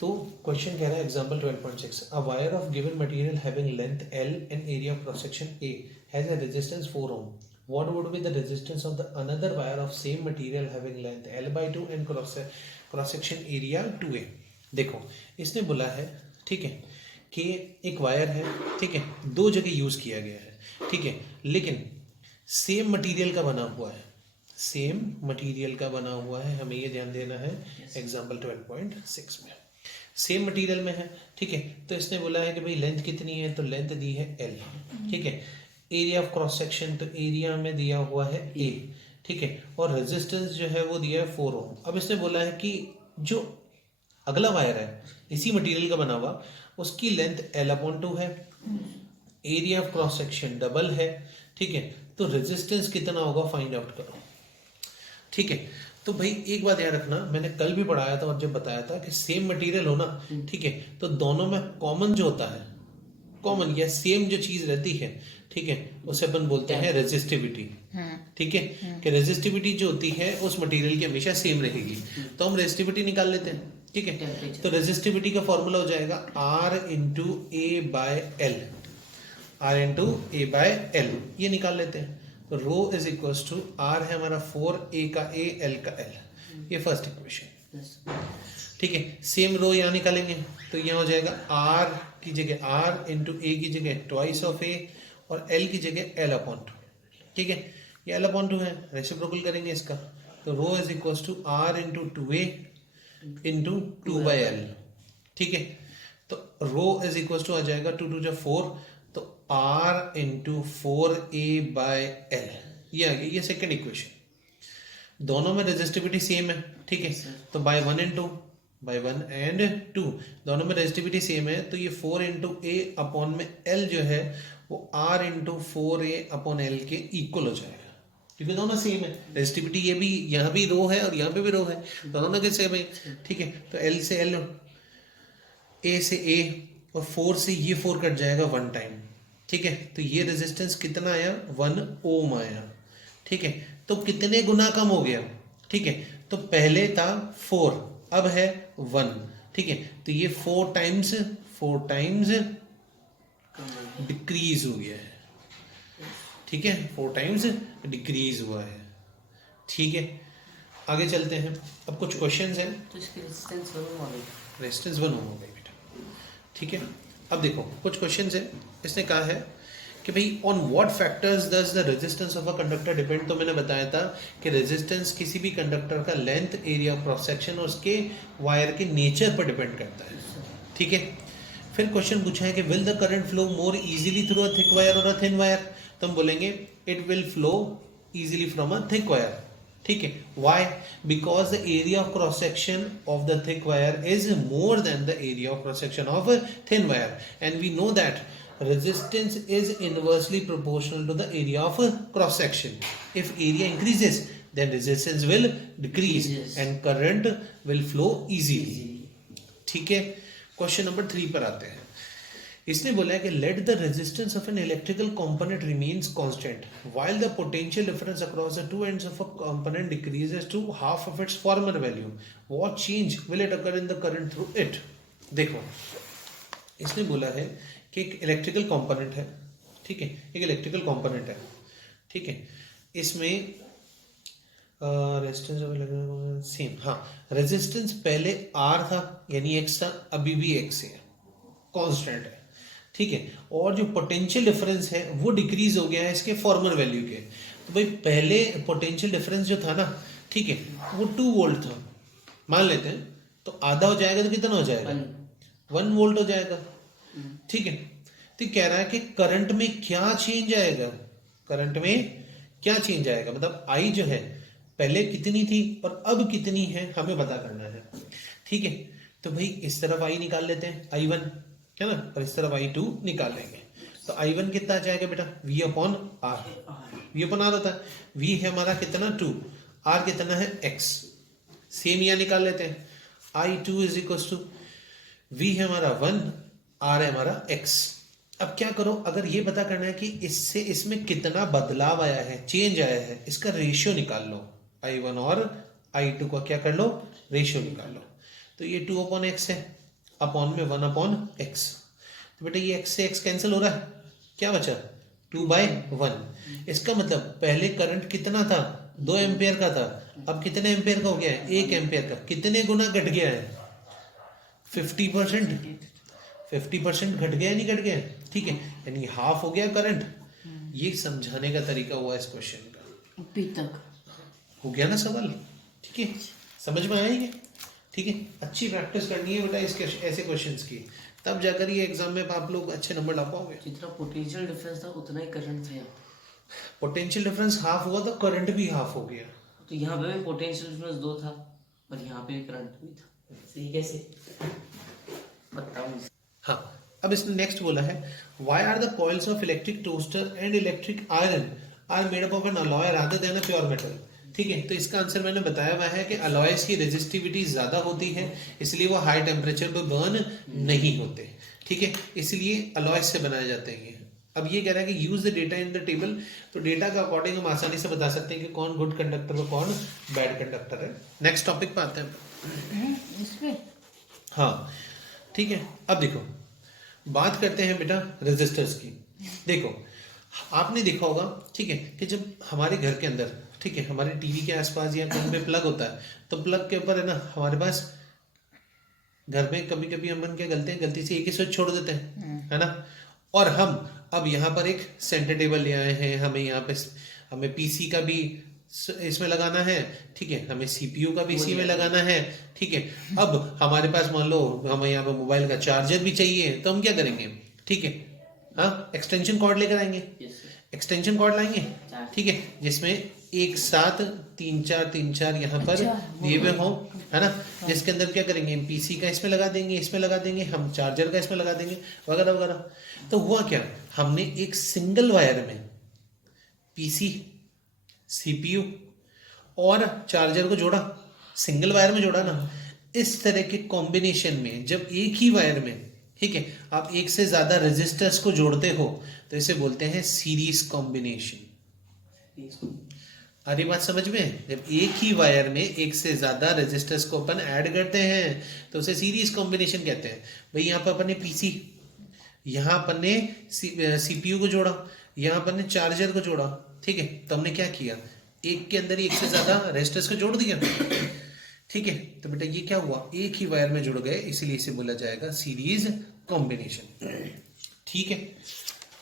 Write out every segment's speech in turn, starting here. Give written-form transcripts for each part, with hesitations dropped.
तो क्वेश्चन कह रहा है example 12.6 a wire of given material having length L and area of cross section A has a resistance 4 ohm. What would be the resistance of the another wire of same material having length L/2 and cross section area 2A? देखो इसने बोला है, ठीक है, कि एक wire है, ठीक है, दो जगह यूज किया गया है, ठीक है, लेकिन सेम मटेरियल का बना हुआ है, सेम मटेरियल का बना हुआ है, हमें ये ध्यान देना है एग्जांपल 12.6 में सेम मटेरियल में है, ठीक है। तो इसने बोला है कि भाई लेंथ कितनी है, तो लेंथ दी है L, ठीक है। एरिया ऑफ क्रॉस सेक्शन, तो एरिया में दिया हुआ है A, ठीक है, और रेजिस्टेंस जो है वो दिया है 4 ओम। अब इसने बोला है कि जो अगला वायर है इसी मटेरियल का बना हुआ, उसकी लेंथ L/2 है, area of cross section double है, ठीक है, तो रेजिस्टेंस कितना होगा फाइंड आउट करो, ठीक है। तो भाई एक बात याद रखना, मैंने कल भी पढ़ाया था और जब बताया था कि सेम मटेरियल हो ना, ठीक है, तो दोनों में कॉमन जो होता है, कॉमन या सेम जो चीज रहती है, ठीक है, उसे अपन बोलते हैं रेजिस्टिविटी, ठीक है, कि रेजिस्टिविटी जो होती है उस मटेरियल की हमेशा सेम रहेगी। तो हम रेजिस्टिविटी निकाल लेते हैं, ठीक है। तो रेजिस्टिविटी का फॉर्मूला हो जाएगा R into A by L, R into A by L, ये निकाल लेते हैं। तो rho is equal to R है हमारा 4, A का A, L का L, ये फर्स्ट इक्वेशन, ठीक है। सेम रो यहाँ निकालेंगे तो यहाँ हो जाएगा R की जगह R इंटू A की जगह ट्वाइस ऑफ A और L की जगह L/2, ठीक है, ये L/2 है, रेसिप्रोकल करेंगे इसका, तो rho is equal to R into 2A into 2 by L, ठीक है। तो रो इज इक्वल टू आ जाएगा 2 2 जा 4, तो R into 4A bye L, ये आ गई, ये सेकेंड इक्वेशन। दोनों में रेजिस्टिविटी सेम है, ठीक है, तो बाय 1 एंड 2 दोनों में रेजिस्टिविटी सेम है, तो ये 4 इंटू A अपॉन में L जो है वो R into 4A upon L के इक्वल हो जाएगा, क्योंकि दोनों सेम है। रेजिस्टिविटी ये भी, यहाँ भी रो है और यहाँ पे भी रो है, दोनों के सेम है, ठीक है। तो L से L, A से A और 4 से ये 4 कट जाएगा 1 टाइम, ठीक है। तो ये रेजिस्टेंस कितना आया, 1 ओम आया, ठीक है। तो कितने गुना कम हो गया, ठीक है, तो पहले था 4, अब है 1, ठीक है, तो ये 4 टाइम्स डिक्रीज हो गया है, ठीक है, 4 टाइम्स डिक्रीज हुआ है, ठीक है। आगे चलते हैं, अब कुछ क्वेश्चंस हैं। तो इसकी रेजिस्टेंस 1 ओम हो गई बेटा, ठीक है। अब देखो कुछ क्वेश्चंस है, इसने कहा है कि भाई on what factors does the resistance of a conductor depend. तो मैंने बताया था कि रेजिस्टेंस किसी भी कंडक्टर का लेंथ, एरिया, क्रॉस सेक्शन और उसके वायर के नेचर पर डिपेंड करता है, ठीक है। फिर क्वेश्चन पूछा है कि will the current flow more easily through a thick wire और अ थिन वायर। तो हम बोलेंगे it will flow easily from a thick wire, ठीक है। Why? Because the area of cross section of the thick wire is more than the area of cross section of thin wire, and we know that resistance is inversely proportional to the area of cross section. If area increases, then resistance will decrease and current will flow easily, ठीक है। Question number 3 पर आते हैं। इसने बोला है कि let the resistance of an electrical component remains constant while the potential difference across the two ends of a component decreases to half of its former value. What change will it occur in the current through it? देखो इसने बोला है कि एक electrical component है, ठीक है, एक इलेक्ट्रिकल कंपोनेंट है, ठीक है, इसमें रेजिस्टेंस सेम, हाँ, रेजिस्टेंस पहले R था यानी X था, अभी भी X है, कांस्टेंट है, ठीक है, और जो पोटेंशियल डिफरेंस है वो डिक्रीज हो गया है इसके फॉर्मर वैल्यू के। तो भाई पहले पोटेंशियल डिफरेंस जो था ना, ठीक है, वो 2 वोल्ट था, मान लेते हैं, तो आधा हो जाएगा तो कितना हो जाएगा, 1 वोल्ट हो जाएगा, ठीक है। तो कह रहा है कि करंट में क्या चेंज आएगा, करंट में क्या चेंज आएगा, मतलब आई जो है पहले कितनी थी और अब कितनी है हमें पता करना है, ठीक है। तो भाई इस तरफ आई निकाल लेते हैं, I1 है ना, और इस तरफ I2 निकाल लेंगे। तो I1 कितना आ जाएगा बेटा, V upon R, V upon R होता है, V है हमारा कितना 2, R कितना है X, सेम यहाँ निकाल लेते हैं। I2 is equal to V है हमारा 1, R है हमारा X। अब क्या करो, अगर ये पता करना है कि इससे इसमें कितना बदलाव आया है, चेंज आया है, इसका रेशियो निकाल लो, I1 और I2 का क्या कर लो, रेशियो निकाल लो। तो ये 2 अपॉन X है, अपॉन में 1/x। तो बेटा ये x से x कैंसिल हो रहा है, क्या बचा 2/1। इसका मतलब पहले करंट कितना था, 2 एम्पियर का था, अब कितने एम्पियर का हो गया है, 1 एम्पियर का। कितने गुना घट गया है, 50%। 50% घट गया नहीं घट गया, ठीक है, यानी हाफ हो गया करंट। ये समझाने का तरीका हुआ इस क्वेश्चन का। अभी तक हो गया ना सवाल, ठीक है, समझ में आएंगे, ठीक है। अच्छी प्रैक्टिस करनी है बेटा इसके ऐसे क्वेश्चंस की, तब जाकर ये एग्जाम में आप लोग अच्छे नंबर ला पाओगे। जितना पोटेंशियल डिफरेंस था उतना ही करंट था यहाँ। पोटेंशियल डिफरेंस हाफ हुआ तो करंट भी हाफ हो गया। तो यहाँ पे भी पोटेंशियल डिफरेंस 2 था और यहाँ पे भी करंट भी था। सही कैसे बताओ। हाँ, अब इसने नेक्स्ट बोला है, why are the coils of electric toaster and electric iron are made up of an alloy rather than a pure metal. ठीक है, तो इसका आंसर मैंने बताया हुआ है कि अलॉयज की रेजिस्टिविटी ज्यादा होती है, इसलिए वो हाई टेम्परेचर पर बर्न नहीं होते। ठीक है, इसलिए अलॉयज से बनाए जाते हैं। अब ये कह रहा है कि use the data in the table, तो डेटा के अकॉर्डिंग हम आसानी से बता सकते हैं कि कौन गुड कंडक्टर और कौन बैड कंडक्टर है। नेक्स्ट टॉपिक पे आते हैं इसमें। हाँ ठीक है, अब देखो बात करते हैं बेटा रेजिस्टर्स की। देखो आपने देखा होगा, ठीक है, कि जब हमारे घर के अंदर, ठीक है, हमारे टीवी के आसपास या कहीं पे प्लग होता है, तो प्लग के ऊपर है ना हमारे पास घर में कभी कभी हम क्या गलते हैं, गलती से एक ही स्विच छोड़ देते हैं, है ना। और हम अब यहाँ पर एक सेंटर टेबल ले आए हैं, हमें यहाँ पे हमें पीसी का भी इसमें लगाना है, ठीक है, हमें सीपीयू का भी इसी में लगाना है, ठीक है। अब हमारे पास मान लो हमें यहाँ पे मोबाइल का चार्जर भी चाहिए, तो हम क्या करेंगे, ठीक है, हाँ एक्सटेंशन कॉर्ड लेकर आएंगे, एक्सटेंशन कॉर्ड लाएंगे, ठीक है, जिसमें एक साथ तीन चार यहाँ पर दिए हुए हों, है ना, जिसके अंदर क्या करेंगे, पीसी का इसमें लगा देंगे, इसमें लगा देंगे, हम चार्जर का इसमें लगा देंगे, वगैरह वगैरह। तो हुआ क्या, हमने एक सिंगल वायर में पीसी, सीपीयू और चार्जर को जोड़ा, सिंगल वायर में जोड़ा ना। इस तरह के कॉम्बिनेशन में जब एक ही वायर में, ठीक है, आप एक से ज्यादा रेजिस्टर्स को जोड़ते हो तो इसे बोलते हैं सीरीज कॉम्बिनेशन। अरे बात समझ में, जब एक ही वायर में एक से ज्यादा रेजिस्टर्स को अपन ऐड करते हैं तो उसे सीरीज कॉम्बिनेशन कहते हैं। भाई यहाँ पर अपन ने पीसी, यहाँ अपन ने सीपीयू को जोड़ा, यहाँ अपन ने चार्जर को जोड़ा, ठीक है, तो हमने क्या किया, एक के अंदर ही एक से ज्यादा रेजिस्टर्स को जोड़ दिया, ठीक है। तो बेटा ये क्या हुआ, एक ही वायर में जुड़ गए, इसीलिए इसे बोला जाएगा सीरीज कॉम्बिनेशन। ठीक है,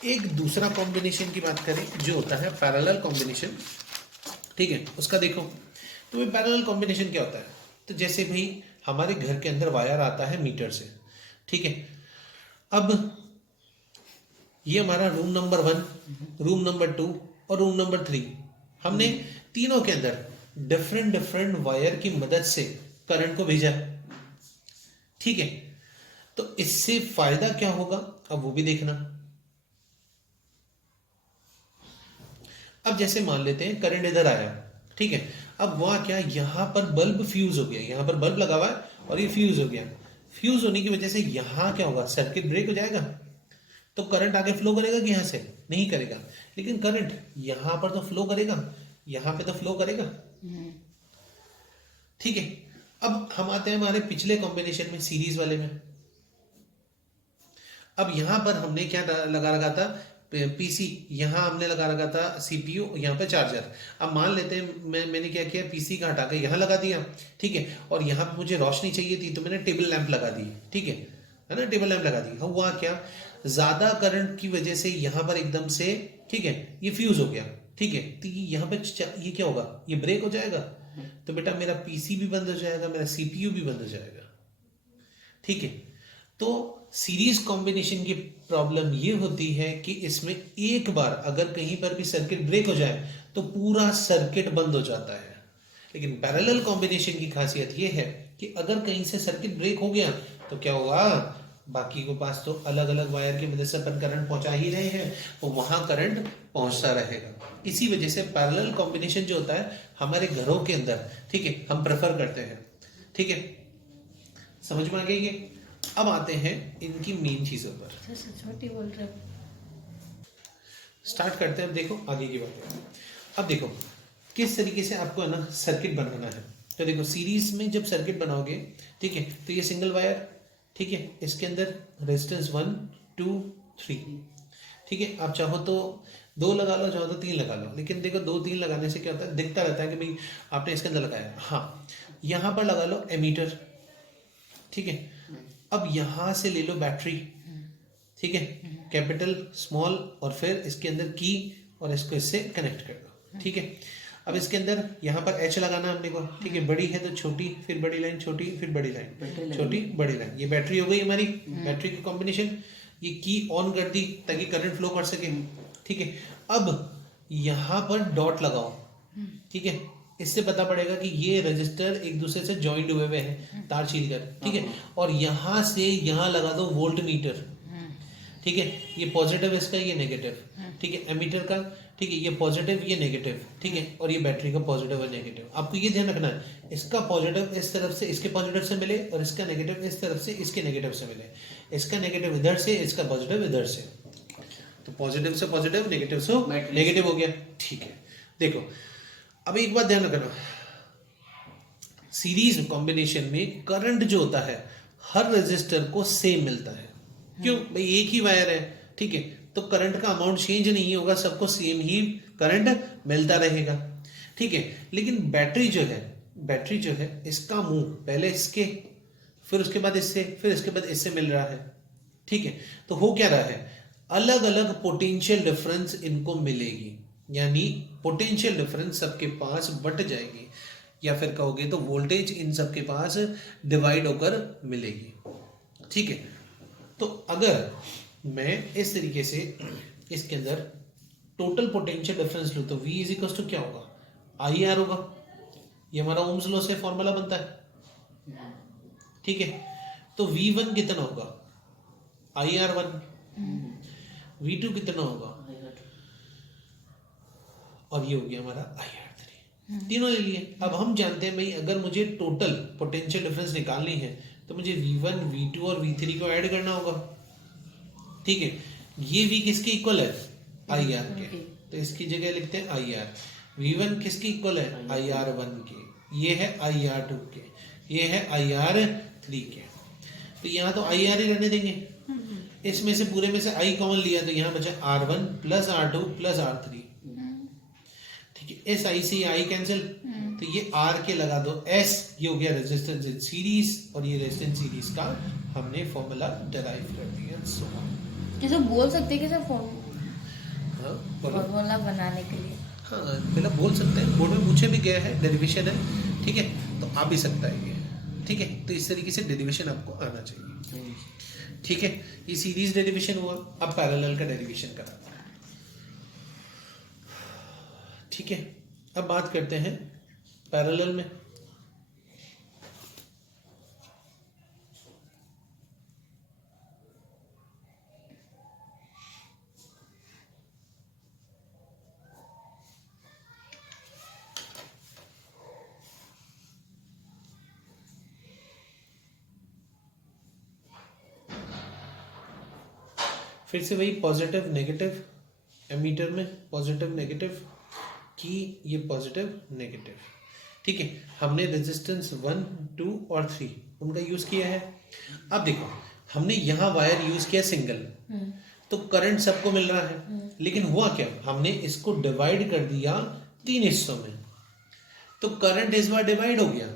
एक दूसरा कॉम्बिनेशन की बात करें जो होता है पैरेलल कॉम्बिनेशन, ठीक है, उसका देखो। तो ये पैरेलल कॉम्बिनेशन क्या होता है, तो जैसे भाई हमारे घर के अंदर वायर आता है मीटर से, ठीक है, अब ये हमारा रूम नंबर 1, रूम नंबर 2 और रूम नंबर 3, हमने तीनों के अंदर डिफरेंट वायर की मदद से करंट को भेजा, ठीक है। तो इससे फायदा क्या होगा, अब वो भी देखना। अब जैसे मान लेते हैं करंट इधर आया, ठीक है, अब वहां क्या, यहां पर बल्ब फ्यूज हो गया, यहां पर बल्ब लगा हुआ है और ये फ्यूज हो गया। फ्यूज होने की वजह से यहां क्या होगा, सर्किट ब्रेक हो जाएगा, तो करंट आगे फ्लो करेगा कि यहां से नहीं करेगा, लेकिन करंट यहां पर तो फ्लो करेगा, यहां पे तो फ्लो करेगा, ठीक है। अब हम आते हैं हमारे पिछले कॉम्बिनेशन में, सीरीज वाले में। अब यहां पर हमने क्या लगा रखा था, पीसी, यहां हमने लगा रखा था सीपीयू, यहां पे चार्जर। अब मान लेते हैं मैंने क्या किया, पीसी का हटा के यहां लगा दिया, ठीक है, और यहां पे मुझे रोशनी चाहिए थी तो मैंने टेबल लैंप लगा दी, ठीक है ना, टेबल लैंप लगा दी। हुआ क्या, ज्यादा करंट की वजह से यहां पर एकदम से, ठीक है, ये फ्यूज हो गया, ठीक है, तो यहाँ पे ये क्या होगा, ये ब्रेक हो जाएगा, तो बेटा मेरा पीसी भी बंद हो जाएगा, मेरा सीपीयू भी बंद हो जाएगा, ठीक है। तो सीरीज कॉम्बिनेशन की प्रॉब्लम ये होती है कि इसमें एक बार अगर कहीं पर भी सर्किट ब्रेक हो जाए तो पूरा सर्किट बंद हो जाता है। लेकिन पैरेलल कॉम्बिनेशन की खासियत ये है कि अगर कहीं से सर्किट ब्रेक हो गया तो क्या होगा, बाकी के पास तो अलग अलग वायर की मदद से अपन करंट पहुंचा ही रहे हैं, तो वहां करंट पहुंचता रहेगा। इसी वजह से पैरेलल कॉम्बिनेशन जो होता है हमारे घरों के अंदर, ठीक है, हम प्रेफर करते हैं, ठीक है, समझ में आ गई ये। अब आते हैं इनकी मेन चीजों पर, छोटी बोल रहे, स्टार्ट करते हैं। अब देखो आगे की बात, अब देखो किस तरीके से आपको है ना सर्किट बनाना है। तो देखो सीरीज में जब सर्किट बनाओगे, ठीक है, तो ये सिंगल वायर, ठीक है, इसके अंदर रेजिस्टेंस 1 2 3, ठीक है। आप चाहो तो 2 लगा लो, चाहो तो 3 लगा लो, लेकिन देखो 2 3 लगाने से क्या होता है, दिखता रहता है कि भाई आपने इसके अंदर लगाया। हाँ, यहाँ पर लगा लो एमीटर, ठीक है। अब यहाँ से ले लो बैटरी, ठीक है, कैपिटल स्मॉल, और फिर इसके अंदर की और इसको इससे कनेक्ट कर दो, ठीक है। अब इसके अंदर यहाँ पर एच लगाना है अपने को, ठीक है। बड़ी है तो छोटी, फिर बड़ी लाइन, छोटी, फिर बड़ी लाइन, छोटी बड़ी लाइन, ये बैटरी हो गई हमारी, बैटरी की कॉम्बिनेशन। ये की ऑन कर दी ताकि करंट फ्लो कर सके, ठीक है। अब यहाँ पर डॉट लगाओ, ठीक है, इससे पता पड़ेगा कि ये रजिस्टर एक दूसरे से ज्वाइंट हुए हुए हैं तार छील कर, ठीक है। और यहाँ से यहाँ लगा दो वोल्ट मीटर, ठीक है। ये पॉजिटिव इसका, ये नेगेटिव, ठीक है, एमीटर का, ठीक है, ये पॉजिटिव ये नेगेटिव, ठीक है, और ये बैटरी का पॉजिटिव और नेगेटिव। आपको ये ध्यान रखना है, इसका पॉजिटिव इस तरफ से इसके पॉजिटिव से मिले, और इसका नेगेटिव इस तरफ से इसके नेगेटिव से मिले, इसका नेगेटिव इधर से, इसका पॉजिटिव इधर से, तो पॉजिटिव से पॉजिटिव, नेगेटिव से नेगेटिव हो गया, ठीक है। देखो अब एक बात ध्यान रखना, सीरीज कॉम्बिनेशन में करंट जो होता है हर रेजिस्टर को सेम मिलता है। क्यों भाई, एक ही वायर है, ठीक है, तो करंट का अमाउंट चेंज नहीं होगा, सबको सेम ही करंट मिलता रहेगा, ठीक है। लेकिन बैटरी जो है इसका मुंह पहले इसके, फिर उसके बाद इससे, फिर इसके बाद इससे मिल रहा है, ठीक है। तो हो क्या रहा है, अलग अलग पोटेंशियल डिफरेंस इनको मिलेगी, यानी पोटेंशियल डिफरेंस सबके पास बट जाएगी, या फिर कहोगे तो वोल्टेज इन सबके पास डिवाइड होकर मिलेगी, ठीक है। तो अगर मैं इस तरीके से इसके अंदर टोटल पोटेंशियल डिफरेंस लूँ तो V इज इक्वल टू क्या होगा, IR होगा। ये हमारा ओम्स लॉ से फॉर्मूला बनता है, ठीक है। तो V1 कितना होगा, IR1, V2 कितना होगा, और ये हो गया हमारा IR3, तीनों ले लिए। अब हम जानते हैं भाई अगर मुझे टोटल पोटेंशियल डिफरेंस निकालनी है तो मुझे V1 V2 और V3 को ऐड करना होगा, ठीक है। ये V किसके इक्वल है, IR के, तो इसकी जगह लिखते हैं IR। V1 किसके इक्वल है, IR1 के, ये है IR2 के, ये है IR3 के, तो यहाँ तो IR ही रहने देंगे। इसमें से पूरे में से I कॉमन लिया तो यहाँ बचा R1 plus R2 plus R3, ठीक है। इस I से I कैंसिल, तो ये R के लगा दो S, ये हो गया रेजिस्टेंस इन सीरीज, और ये रेजिस्टेंस सीरीज का हमने फॉर्मूला डिराइव कर दिया। सो कैसे बोल सकते हैं, कैसे हाँ फॉर्मूला बनाने के लिए, हाँ पहले बोल सकते हैं, बोर्ड में पूछे भी गया है, डेरिवेशन है, ठीक है, तो आ भी सकता है ये, ठीक है। तो इस तरीके से डेरिवेशन आपको आना चाहिए, ठीक है। ये सीरीज डेरिवेशन हुआ, अब पैरेलल का डेरिवेशन करा, ठीक है। अब बात करते हैं पैरेलल में। फिर से वही पॉजिटिव नेगेटिव, एमीटर में पॉजिटिव नेगेटिव की, ये पॉजिटिव नेगेटिव, ठीक है। हमने रेजिस्टेंस 1 2 और 3 उनका यूज किया है। अब देखो हमने यहाँ वायर यूज किया सिंगल, तो करंट सबको मिल रहा है, लेकिन हुआ क्या, हमने इसको डिवाइड कर दिया 3 हिस्सों में, तो करंट इस बार डिवाइड हो गया।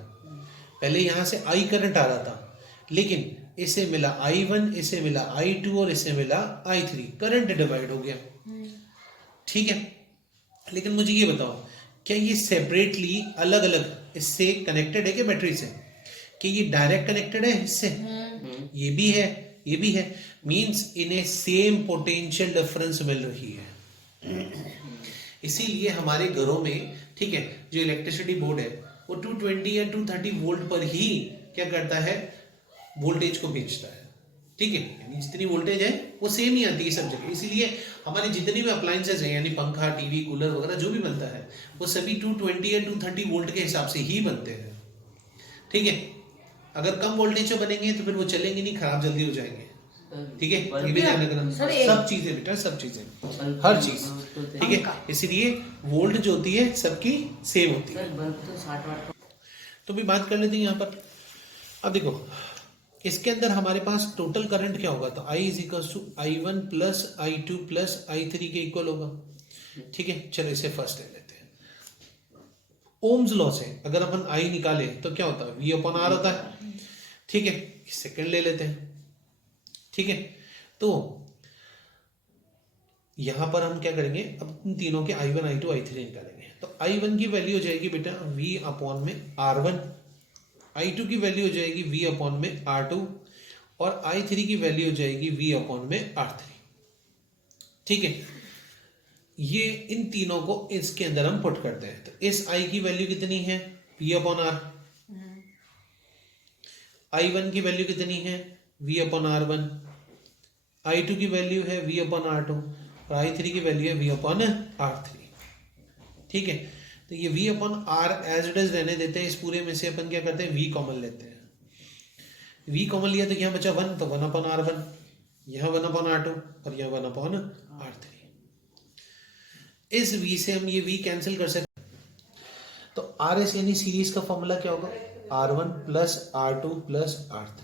पहले यहाँ से I करंट आ रहा था, लेकिन इसे मिला I1, इसे मिला I2 और इसे मिला I3, करंट डिवाइड हो गया, ठीक है। लेकिन मुझे ये बताओ, क्या ये सेपरेटली अलग अलग इससे कनेक्टेड है क्या बैटरी से, कि ये डायरेक्ट कनेक्टेड है इससे, ये भी है, ये भी है, मींस इन्हें सेम पोटेंशियल डिफरेंस मिल रही है। इसीलिए हमारे घरों में, ठीक है, जो इलेक्ट्रिसिटी बोर्ड है वो 220 या 230 वोल्ट पर ही क्या करता है, वोल्टेज को बेचता है, ठीक है। यानी जितनी वोल्टेज है वो सेम ही आती है सब जगह। इसीलिए हमारे जितने भी अप्लायंसेज हैं, यानी पंखा, टीवी, कूलर वगैरह जो भी बनता है वो सभी 220 या 230 वोल्ट के हिसाब से ही बनते हैं, ठीक है। अगर कम वोल्टेज पे बनेंगे तो फिर वो चलेंगे नहीं, खराब जल्दी हो जाएंगे, ठीक है। ये भी ध्यान रखना, सब चीजें बेटा, सब चीजें, हर चीज, ठीक है। इसीलिए वोल्ट जो होती है सबकी सेम होती है। तो भी बात कर लेते हैं यहाँ पर। अब देखो इसके अंदर हमारे पास टोटल करंट क्या होगा, तो I is equal to I1 plus I2 plus I3 के इक्वल होगा। ठीक है, चलो इसे फर्स्ट ले लेते हैं। ओम्स लॉ से अगर अपन I निकाले तो क्या होता है, V अपॉन R होता है। ठीक है, सेकंड ले लेते हैं। ठीक है, तो यहां पर हम क्या करेंगे, अब इन तीनों के I1 I2 I3 निकालेंगे। तो I1 की वैल्यू हो जाएगी बेटा V अपॉन में R1, I2 की वैल्यू हो जाएगी V अपॉन में R2 और I3 की वैल्यू हो जाएगी V अपॉन में R3। ठीक है, ये इन तीनों को इसके अंदर हम पुट करते हैं। तो इस I की वैल्यू कितनी है, V अपॉन R। I1 की वैल्यू कितनी है, V अपॉन R1। I2 की वैल्यू है V अपॉन R2 और I3 की वैल्यू है V अपॉन R3। ठीक है, तो ये V upon R as it is रहने देते हैं। इस पूरे में से अपन क्या करते हैं, V कॉमन लेते हैं। V कॉमन लिया तो यहाँ बचा 1, तो 1 अपॉन R1, यहाँ 1 अपॉन R2 और यहाँ 1 अपॉन R3। इस V से हम ये V कैंसिल कर सकते हैं। तो RS यानी सीरीज का फॉर्मूला क्या होगा, R1 plus R2 plus R3।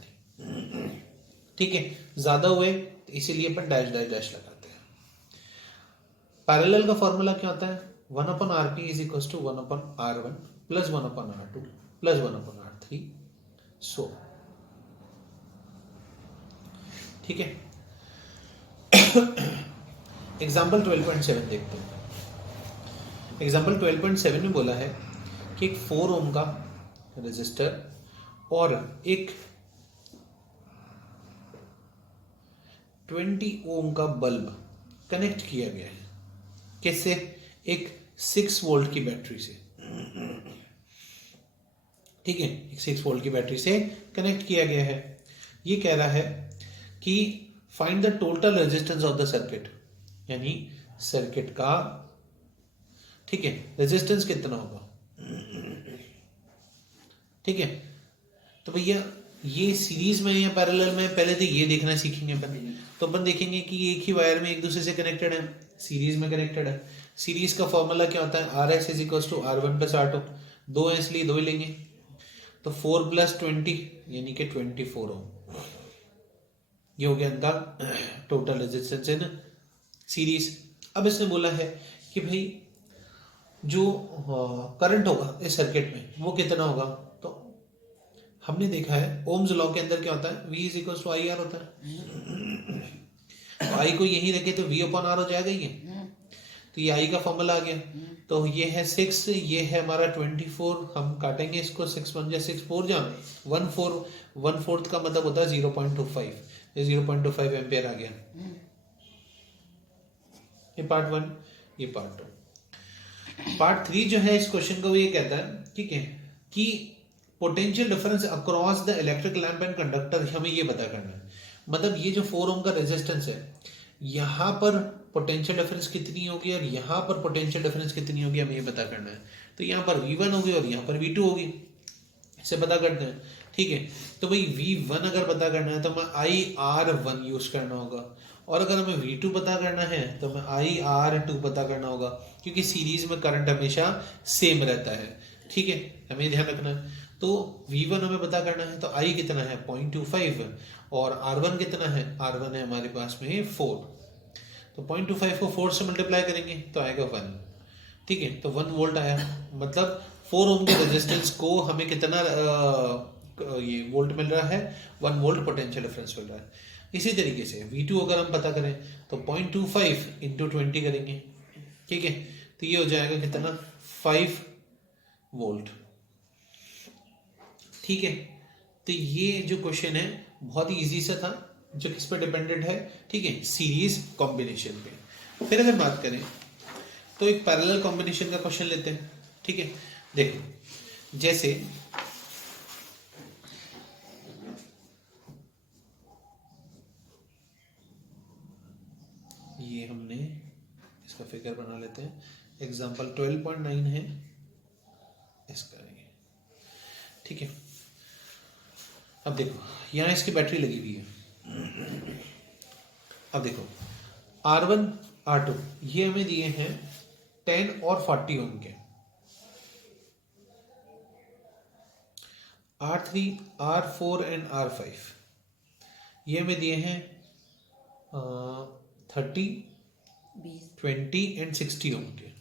ठीक है, ज्यादा हुए तो इसीलिए अपन डैश डैश डैश लगाते हैं। पैरेलल का फॉर्मूला क्या होता है, 1 upon RP is equal to 1 upon R1 plus 1 upon R2 plus 1 upon R3 so. ठीक है, एग्जाम्पल 12.7 देखते हैं। एग्जाम्पल 12.7 में बोला है कि एक 4 ओम का रेजिस्टर और एक 20 ओम का बल्ब कनेक्ट किया गया है। किससे, एक 6 वोल्ट की बैटरी से। ठीक है, एक 6 वोल्ट की बैटरी से कनेक्ट किया गया है। ये कह रहा है कि find the total resistance of the circuit, यानी सर्किट का, ठीक है, रेजिस्टेंस कितना होगा। ठीक है, तो भैया ये सीरीज में या पैरेलल में, पहले तो ये देखना सीखेंगे अपन। तो अपन देखेंगे कि एक ही वायर में एक दूसरे से कनेक्टेड है, सीरीज में कनेक्टेड है। सीरीज का फॉर्मूला क्या होता है, RS is equal to R1 plus R2। 2 है इसलिए 2 ही लेंगे। तो 4 प्लस 20 यानी कि 24 ओम। ये हो गया इनका टोटल रेजिस्टेंस इन सीरीज। अब इसने बोला है कि भाई जो करंट होगा इस सर्किट में वो कितना होगा। तो हमने देखा है ओम्स लॉ के अंदर क्या होता है, V is equal to IR होता है। तो I को यही रखे तो V अपॉन R हो जाएगा ये। तो ये I का फॉर्मूला आ गया। तो ये है 6, ये है हमारा 24। हम काटेंगे इसको, 6 1 6 4 जा 1/4 का मतलब होता है 0.25। ये 0.25 एम्पियर आ गया। ये पार्ट 1, ये पार्ट 2। पार्ट 3 जो है इस क्वेश्चन को, ये कहता है, ठीक है, कि potential difference across the electric lamp and conductor हमें ये पता करना है। मतलब ये जो 4 ओम का रेजिस्टेंस है, यहाँ पर पोटेंशियल डिफरेंस कितनी होगी और यहाँ पर पोटेंशियल डिफरेंस कितनी होगी, हमें ये पता करना है। तो यहाँ पर V1 होगी और यहाँ पर V2 होगी, इसे पता करते हैं। ठीक है, तो भाई V1 अगर पता करना है तो मैं IR1 यूज करना होगा, और अगर हमें V2 पता करना है तो मैं IR2 पता करना होगा, क्योंकि सीरीज में करंट हमेशा सेम रहता है। ठीक है, हमें ध्यान रखना है। तो V1 हमें पता करना है, तो I कितना है 0.25 और R1 कितना है, R1 है हमारे पास में 4। तो 0.25 को 4 से मल्टीप्लाई करेंगे तो आएगा 1। ठीक है, तो 1 वोल्ट आया। मतलब 4 ओम के रेजिस्टेंस को हमें कितना ये वोल्ट मिल रहा है, 1 वोल्ट पोटेंशियल डिफरेंस मिल रहा है। इसी तरीके से V2 अगर हम पता करें तो 0.25 इंटू 20 करेंगे। ठीक है, तो ये हो जाएगा कितना 5 वोल्ट। ठीक है, तो ये जो क्वेश्चन है बहुत ही इजी सा था, जो किस पर डिपेंडेंट है, ठीक है, सीरीज कॉम्बिनेशन पे। फिर अगर बात करें तो एक पैरेलल कॉम्बिनेशन का क्वेश्चन लेते हैं। ठीक है, देखो जैसे ये हमने इसका फिगर बना लेते हैं। एग्जांपल 12.9 है इसका ये। ठीक है, अब देखो यहाँ इसकी बैटरी लगी हुई है। अब देखो R1 R2 ये हमें दिए हैं 10 और 40 ओम के। R3 R4 एंड R5 ये हमें दिए हैं 30, 20 एंड 60 ओम के।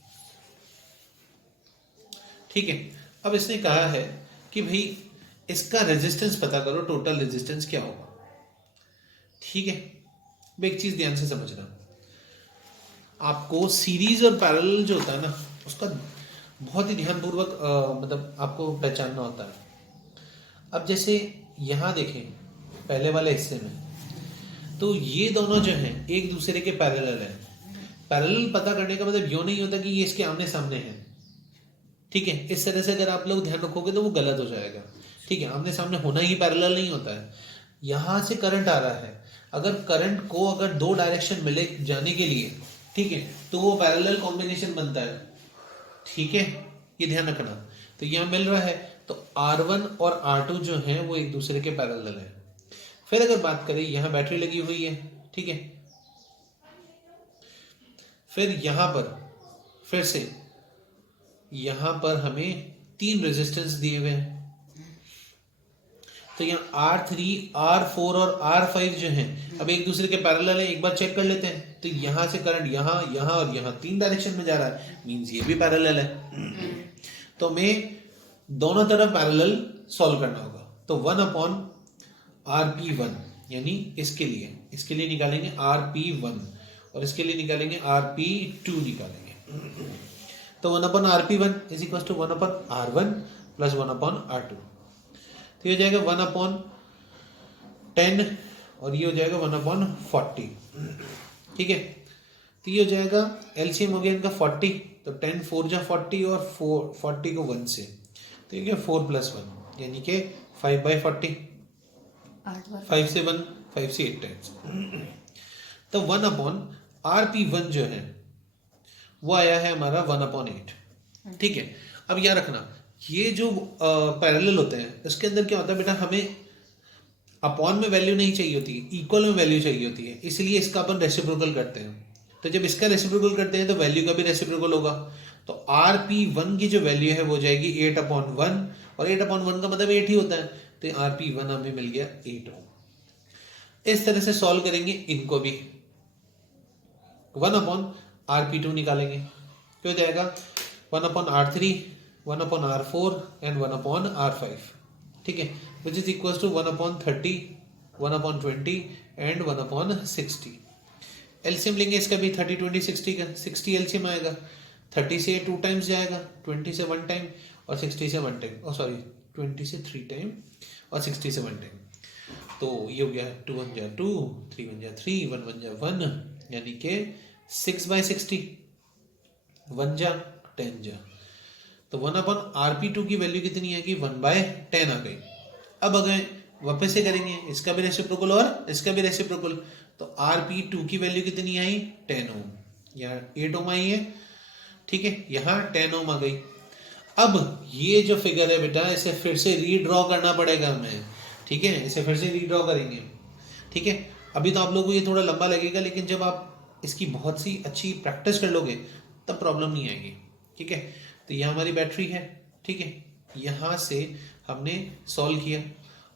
ठीक है, अब इसने कहा है कि भाई इसका रेजिस्टेंस पता करो, टोटल रेजिस्टेंस क्या होगा। ठीक है, अब एक चीज ध्यान से समझना, आपको सीरीज और पैरेलल जो होता है ना उसका बहुत ही ध्यानपूर्वक मतलब आपको पहचानना होता है। अब जैसे यहां देखें पहले वाले हिस्से में, तो ये दोनों जो हैं एक दूसरे के पैरेलल हैं। पैरेलल पता करने का मतलब यूं नहीं होता कि ये इसके आमने सामने है। ठीक है, इस तरह से अगर आप लोग ध्यान रखोगे तो वो गलत हो जाएगा। ठीक है, आमने सामने होना ही पैरेलल नहीं होता है। यहां से करंट आ रहा है, अगर करंट को अगर दो डायरेक्शन मिले जाने के लिए, ठीक है, तो वो पैरेलल कॉम्बिनेशन बनता है। ठीक है, ये ध्यान रखना। तो यहां मिल रहा है, तो R1 और R2 जो है वो एक दूसरे के पैरेलल है। फिर अगर बात करें, यहां बैटरी लगी हुई है, ठीक है, फिर यहां पर फिर से यहां पर हमें 3 रेजिस्टेंस दिए हुए हैं। तो यहाँ R3, R4 और R5 जो हैं अब एक दूसरे के पैरेलल है। एक बार चेक कर लेते हैं, तो यहां से करंट यहाँ यहाँ और यहाँ 3 डायरेक्शन में जा रहा है, मींस ये भी पैरेलल है। तो हमें दोनों तरफ पैरेलल सॉल्व करना होगा। तो 1/RP1 यानी इसके लिए निकालेंगे RP1 और इसके लिए निकालेंगे RP2 निकालेंगे। तो 1/RP1 is equal to 1/R1 plus 1/R2। तो ये हो जाएगा 1/10 और ये हो जाएगा 1/40। ठीक है, तो ये हो जाएगा एलसीएम हो गया इनका 40। तो 10 4 जा 40 और 40 को 1 से, तो ये 4 + 1 यानी कि 5/40। 5 से 1, 5 से 8 टाइम्स। तो 1/RP1 जो है वो आया है हमारा 1/8। ठीक है, अब याद रखना ये जो पैरेलल होते हैं इसके अंदर क्या होता है बेटा, हमें अपॉन में वैल्यू नहीं चाहिए होती, इक्वल में वैल्यू चाहिए होती है, इसलिए इसका अपन रेसिप्रोकल करते हैं। तो जब इसका रेसिप्रोकल करते हैं तो वैल्यू का भी रेसिप्रोकल होगा। तो RP1 की जो वैल्यू है वो जाएगी 8/1 और 8/1 का मतलब 8 ही होता है। तो RP1 हमें मिल गया 8 ओम। इस तरह से सॉल्व करेंगे इनको भी। 1/RP2 निकालेंगे तो हो जाएगा 1/R3, 1/R4 एंड 1/R5। ठीक है, which is equal to 1/30, 1/20 and 1/60। LCM लेंगे इसका भी 30, 20, 60 का। 60 एलसीएम आएगा, 30 से 2 टाइम्स जाएगा, 20 से 1 टाइम और 60 से 1 टाइम, और सॉरी 20 से 3 टाइम और 60 से 1 टाइम। तो ये हो गया 2 1 जा 2, 3 1 जा 3, 1 1 जा 1 यानी कि 6/60, 1 जा 10 जा। तो 1/RP2 की वैल्यू कितनी आएगी, 1/10 आ गई। अब अगर वापस से करेंगे इसका भी रेसिप्रोकल और इसका भी रेसिप्रोकल, तो RP2 की वैल्यू कितनी आई, 10 ओम। यहाँ 8 ओम आई है। ठीक है, यहाँ 10 ओम आ गई। अब ये जो फिगर है बेटा इसे फिर से रीड्रॉ करना पड़ेगा हमें। ठीक है, इसे फिर से रीड्रॉ करेंगे। ठीक है, अभी तो आप लोगों को ये थोड़ा लंबा लगेगा, लेकिन जब आप इसकी बहुत सी अच्छी प्रैक्टिस कर लोगे तब प्रॉब्लम नहीं आएगी। ठीक है, तो यहाँ हमारी बैटरी है। ठीक है, यहाँ से हमने सॉल्व किया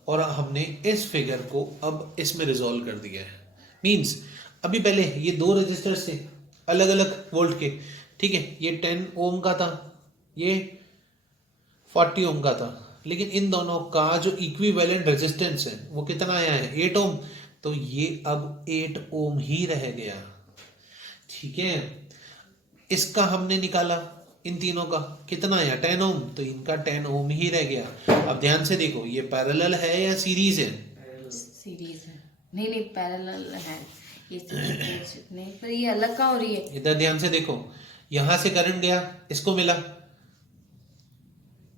और हमने इस फिगर को अब इसमें रिजॉल्व कर दिया है। मींस अभी पहले ये 2 रजिस्टर्स थे अलग अलग वोल्ट के। ठीक है, ये 10 ओम का था, ये 40 ओम का था, लेकिन इन दोनों का जो इक्विवेलेंट रेजिस्टेंस है वो कितना आया है, 8 ओम। तो ये अब 8 ओम ही रह गया। ठीक है, इसका हमने निकाला इन तीनों का कितना आया, 10 ओम। तो इनका 10 ओम ही रह गया। अब ध्यान से देखो ये पैरेलल है या सीरीज है, सीरीज है। नहीं पैरेलल है ये सीरीज नहीं, पर ये अलग का हो रही है। इधर ध्यान से देखो, यहां से करंट गया, इसको मिला,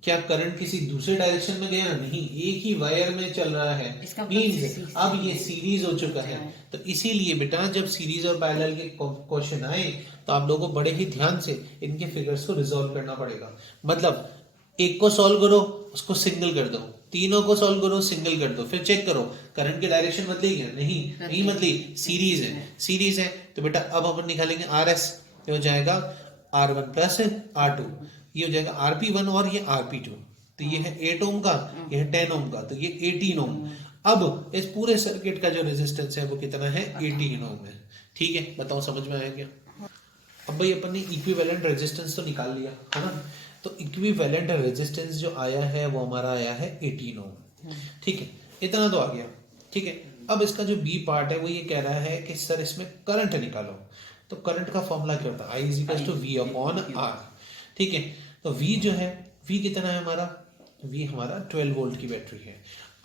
क्या करंट किसी दूसरे डायरेक्शन में गया, नहीं, एक ही वायर में चल रहा है। मींस अब ये सीरीज हो चुका है। तो इसीलिए बेटा जब सीरीज और पैरेलल के क्वेश्चन आए तो आप लोगों को बड़े ही ध्यान से इनके फिगर्स को रिजॉल्व करना पड़ेगा। मतलब एक को सॉल्व करो उसको सिंगल कर दो, तीनों को सॉल्व करो सिंगल कर दो, फिर चेक करो करंट की डायरेक्शन बदली क्या, नहीं बदली, सीरीज है। तो बेटा अब अपन निकालेंगे RS, हो जाएगा R1 प्लस R2, ये हो जाएगा RP1 और ये RP2। तो ये है 8 ओम का, ये है 10 ओम का, तो ये 18 ओम। अब इस पूरे सर्किट का जो रेजिस्टेंस है वो कितना है, 18 ओम है। ठीक है, बताओ समझ में आया क्या? अब भाई अपन ने इक्विवेलेंट रेजिस्टेंस तो निकाल लिया है ना, तो इक्विवेलेंट रेजिस्टेंस जो आया है वो हमारा आया है 18 ओम। ठीक है, इतना तो आ गया। ठीक है, अब इसका जो बी पार्ट है वो ये कह रहा है कि सर इसमें करंट निकालो। तो करंट का फॉर्मूला क्या होता है, I is equal to V upon R. ठीक है, तो वी जो है, वी कितना है हमारा, वी हमारा 12 वोल्ट की बैटरी है।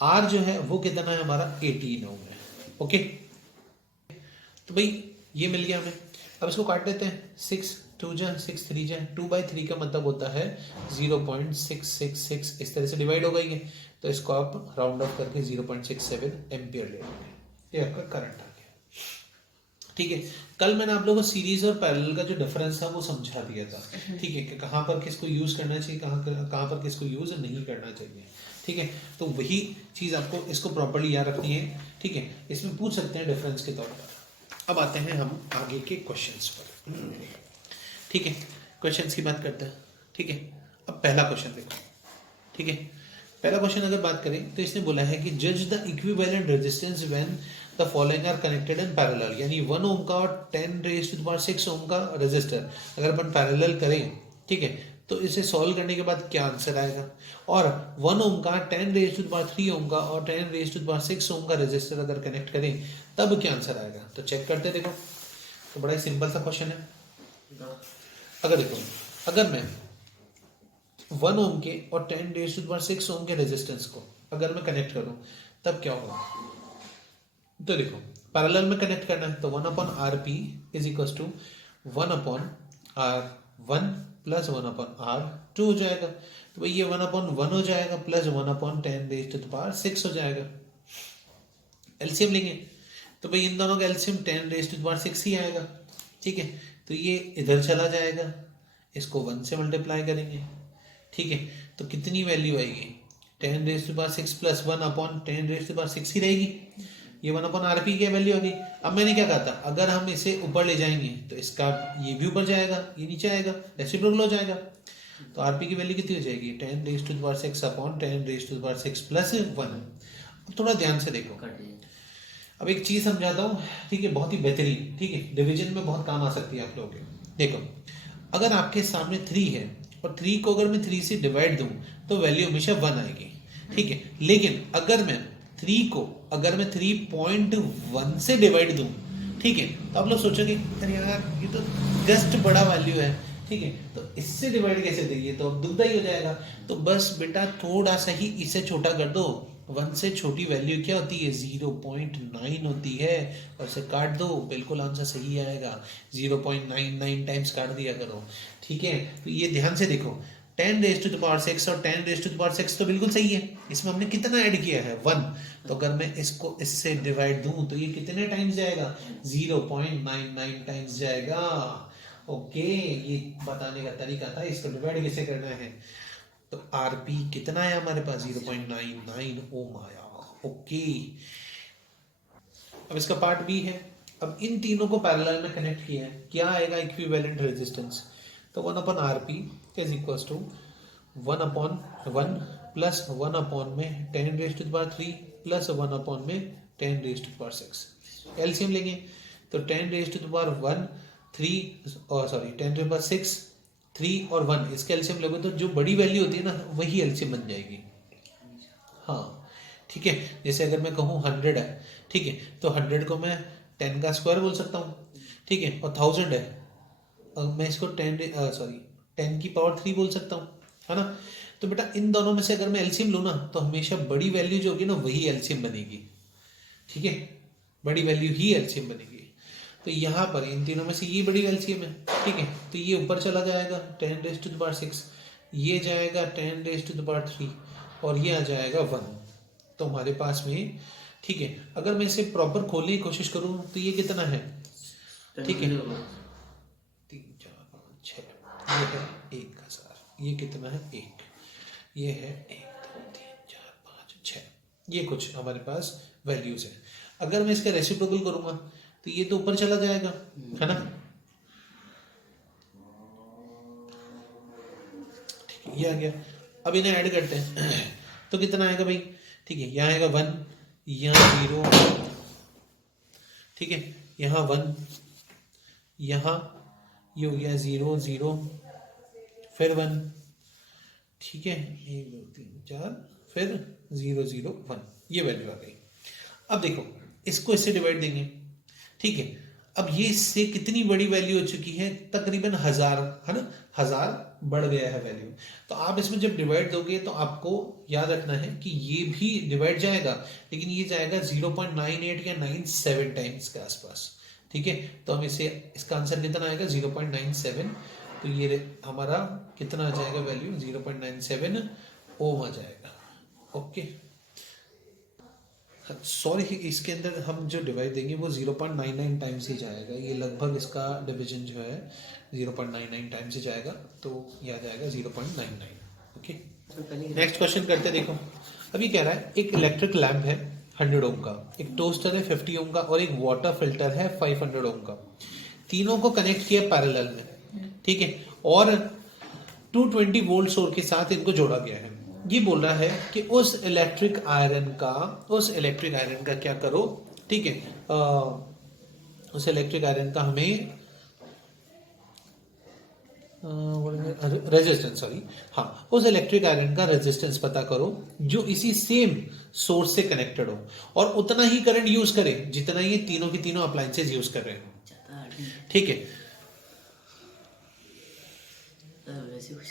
आर जो है वो कितना है हमारा 18 ओम है। ओके, तो भाई ये मिल गया हमें। अब इसको काट देते हैं, 6 2 जा 6 3 जा 2/3 का मतलब होता है 0.666, इस तरह से डिवाइड हो गई है। तो इसको आप राउंड ऑफ करके 0.67 एम्पियर ले लेंगे, ये आपका करंट आ गया। ठीक है, कल मैंने आप लोगों को सीरीज और पैरेलल का जो डिफरेंस था वो समझा दिया था। ठीक है, कि कहाँ पर किसको यूज करना चाहिए, कहाँ पर किसको यूज नहीं करना चाहिए। ठीक है, तो वही चीज आपको इसको प्रॉपर्ली याद रखनी है। ठीक है, इसमें पूछ सकते हैं डिफरेंस के तौर पर। अब आते हैं हम आगे के क्वेश्चंस पर। ठीक है, क्वेश्चंस की बात करते हैं। ठीक है, अब पहला क्वेश्चन देखो। ठीक है, पहला क्वेश्चन अगर बात करें तो इसने बोला है कि जज the equivalent resistance when the following are connected in parallel, यानी 1 ओम का और 10⁻6 ओम का रेजिस्टर अगर अपन पैरेलल करें, ठीक है, तो इसे सॉल्व करने के बाद क्या आंसर आएगा। और 1 ओम का 10⁻3 ओम का और 10⁻6 ओम का रेजिस्टर अगर कनेक्ट करें तब क्या आंसर आएगा। तो चेक करते देखो, तो बड़ा ही सिंपल सा क्वेश्चन है। अगर देखो, अगर मैं 1 ओम के और 10⁻6 ओम के रेजिस्टेंस को अगर मैं कनेक्ट करूं तब क्या होगा। तो देखो, पैरेलल में कनेक्ट करना है तो 1/Rp is equal to 1/R1 plus 1/R2 हो जाएगा। तो भाई ये 1/1 हो जाएगा प्लस 1/10⁻6 हो जाएगा। एलसीएम लेंगे तो भाई इन दोनों का एलसीएम 10⁻6 ही आएगा। ठीक है, तो ये इधर चला जाएगा, इसको 1 से मल्टीप्लाई करेंगे। ठीक है, तो कितनी वैल्यू आएगी, 10⁻6 प्लस 1/10⁻6 ही रहेगी। ये 1/Rp की वैल्यू होगी। अब मैंने क्या कहा था, अगर हम इसे ऊपर ले जाएंगे तो इसका ये भी ऊपर जाएगा, ये नीचे आएगा, रेसिप्रोकल हो जाएगा। तो आरपी की वैल्यू कितनी हो जाएगी, 10⁻6 अपॉन 10⁻6 प्लस 1। अब थोड़ा ध्यान से देखो, अब एक चीज समझाता हूँ। ठीक है, बहुत ही बेहतरीन। ठीक है, डिवीजन में बहुत काम आ सकती है आप लोगों के। देखो, अगर आपके सामने 3 है और 3 को अगर मैं 3 से डिवाइड दूं तो वैल्यू हमेशा 1 आएगी। ठीक है, लेकिन अगर मैं 3 को अगर मैं 3.1 से डिवाइड दूं, ठीक है, तो आप लोग सोचोगे अरे यार ये तो जस्ट बड़ा वैल्यू है। ठीक है, तो इससे डिवाइड कैसे देंगे, तो अब दुगना ही हो जाएगा। तो बस बेटा थोड़ा सा ही इसे छोटा कर दो। 1 से छोटी वैल्यू क्या होती है, 0.9 होती है, और इसे काट दो, बिल्कुल आंसर सही आएगा। 0.99 टाइम्स काट दिया करो। ठीक है, तो ये ध्यान से देखो, 10⁻6 और 10⁻6 तो बिल्कुल सही है। इसमें हमने कितना ऐड किया है, 1। तो अगर मैं इसको इससे डिवाइड दूं तो ये कितने टाइम्स जाएगा, 0.99 टाइम्स जाएगा। ओके, ये बताने का तरीका था, इसको डिवाइड कैसे करना है। तो आरपी कितना है हमारे पास, 0.99 ओम आया। ओके, अब इसका पार्ट बी है। अब इन तीनों को पैरेलल में कनेक्ट किया है, क्या आएगा इक्विवेलेंट रेजिस्टेंस। तो 1/Rp is equal to 1/1 plus 1 में 10⁻3 प्लस 1 में 10⁻6। एलसीएम लेंगे तो 10⁻1 3 और सॉरी 10⁻6 3 और 1, इसके एलसीएम लोगे तो जो बड़ी वैल्यू होती है ना वही एलसीएम बन जाएगी। हाँ, ठीक है, जैसे अगर मैं कहूँ 100 है, ठीक है, तो 100 को मैं 10 का स्क्वायर बोल सकता हूँ। ठीक है, और 1000 है, मैं इसको 10 की पावर 3 बोल सकता हूँ, है ना। तो बेटा इन दोनों में से अगर मैं एलसीएम लूँ ना तो हमेशा बड़ी वैल्यू जो होगी ना वही एलसीएम बनेगी। ठीक है, बड़ी वैल्यू ही एलसीएम बनेगी। तो यहाँ पर इन तीनों में से ये बड़ी एलसीएम है। ठीक है, तो ये ऊपर चला जाएगा 10⁻6, ये जाएगा 10⁻3 और ये आ जाएगा 1। तो हमारे पास में, ठीक है, अगर मैं इसे प्रॉपर खोलने की कोशिश करूँ तो ये कितना है, ठीक है, 3 4 5 6, ये है 1000, ये कितना है 1, ये है 1 2 3 4 5 6, ये कुछ हमारे पास वैल्यूज है। अगर मैं इसका रेसिप्रोकल करूंगा तो ये तो ऊपर चला जाएगा, है ना। ठीक है, ये आ गया। अब इन्हें ऐड करते हैं तो कितना आएगा भाई, ठीक है, यहाँ आएगा 1, यहाँ 0, ठीक है, यहाँ 1, यहाँ ये हो गया 0 0, फिर 1, ठीक है, 1 2 3 4, फिर 0 0 1, ये वैल्यू आ गई। अब देखो इसको इससे डिवाइड देंगे, ठीक है। अब ये इससे कितनी बड़ी वैल्यू हो चुकी है, तकरीबन 1000, है ना, 1000 बढ़ गया है वैल्यू। तो आप इसमें जब डिवाइड दोगे तो आपको याद रखना है कि ये भी डिवाइड जाएगा, लेकिन ये जाएगा 0.98 या 97 टाइम्स के आसपास, ठीक है। तो हम इसे, इसका आंसर कितना आएगा 0.97, तो ये हमारा कितना आ जाएगा वैल्यू 0.97 ओम आ जाएगा। ओके, सॉरी, इसके अंदर हम जो डिवाइड देंगे वो 0.99 टाइम्स ही जाएगा, ये लगभग इसका डिवीजन जो है 0.99 टाइम्स ही जाएगा, तो ये आ जाएगा 0.99। ओके, नेक्स्ट क्वेश्चन करते, देखो अब ये कह रहा है एक इलेक्ट्रिक लैंप है 100 ओम का, एक टोस्टर है 50 ओम का और एक वाटर फिल्टर है 500 ओम का, तीनों को कनेक्ट किया पैरेलल में, ठीक है, और 220 वोल्ट सोर्स के साथ इनको जोड़ा गया है। ये बोल रहा है कि उस इलेक्ट्रिक आयरन का क्या करो, ठीक है, उस इलेक्ट्रिक आयरन का हमें रेजिस्टेंस, सॉरी, हाँ, उस इलेक्ट्रिक आयरन का रेजिस्टेंस पता करो जो इसी सेम सोर्स से कनेक्टेड हो और उतना ही करंट यूज करे जितना ये तीनों की तीनों अप्लायंसेज यूज कर रहे हो, ठीक है। वैसे कुछ